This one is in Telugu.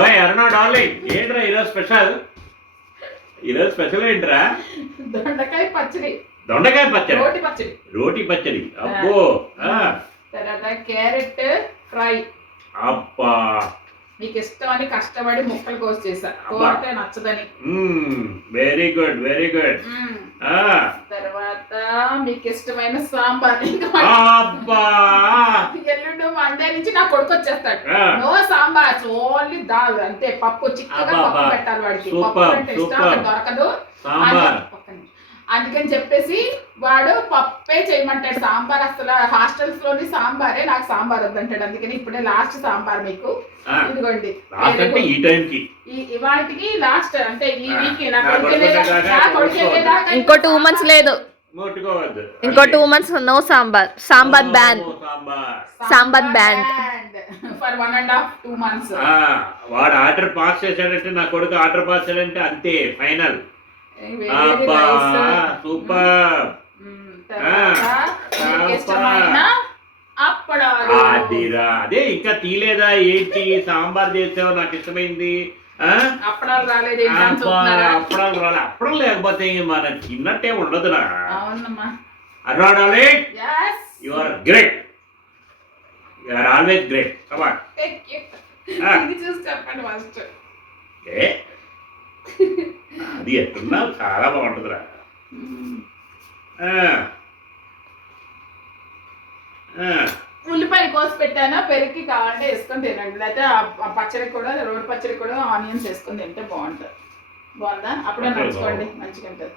ఓయ్ అరుణ డార్లింగ్, ఏంట్రా ఈరోజు స్పెషల్? ఈరోజు స్పెషల్ ఏంట్రా? దొండకాయ పచ్చడి. దొండకాయ పచ్చడి, రోటి పచ్చడి. రోటి పచ్చడి. అబ్బో. తర్వాత క్యారెట్ ఫ్రై. అబ్బా, మీకు ఇష్టమని కష్టపడి ముక్కలు కోసి చేసా, కోరితే నచ్చదని. Very good, very good. తర్వాత మీకు ఇష్టమైన సాంబార్. అబ్బా, ఎల్లుండి మండే నుంచి నా కొడుకు వచ్చేస్తాడు. నో సాంబార్, ఓన్లీ దాల్ అంతే. పప్పు చిక్కగా పప్పు పెట్టాలి వాడికి. పప్పు అంటే ఇష్టం దొరకదు అందుకని చెప్పేసి వాడు పప్పే చేయమంటాడు. సాంబార్ అసలు హాస్టల్స్ లోని సాంబారే, నాకు సాంబార్ వద్దంటాడు. అందుకని ఇప్పుడే లాస్ట్ సాంబార్ మీకు. ఇదిగోండి ఇవాటికి లాస్ట్, అంటే ఈ వీక్ ఇంకో 2 months లేదు, ఇంకో 2 months no sambar. Sambar ban, sambar ban for 1.5-2 months. వాడు ఆర్డర్ పాస్ చేశాడంటే, నా కొడుకు ఆర్డర్ పాస్ చేయాలంటే అంతే, ఫైనల్. సూపర్. అదే ఇంకా తీలేదా ఏంటి? సాంబార్ చేసావు, నాకు ఇష్టమైంది. అప్పడాలు రాలేదు. అప్పడాలు రాలే. అప్పడం లేకపోతే మనం తిన్నట్టే ఉండదురా. అర్రాడాలి, you are great, you are always great. చెప్పండి ఫస్ట్. అది ఎట్టున్నా చాలా బాగుంటుందిరా. ఉల్లిపాయలు కోసి పెట్టాను, పెరిగి కావాలంటే వేసుకొని తినండి. లేకపోతే ఆ పచ్చడి కూడా, రోడ్డు పచ్చడి కూడా ఆనియన్స్ వేసుకొని తింటే బాగుంటుంది. బాగుందా? అప్పుడే నచ్చుకోండి, మంచిగా ఉంటుంది.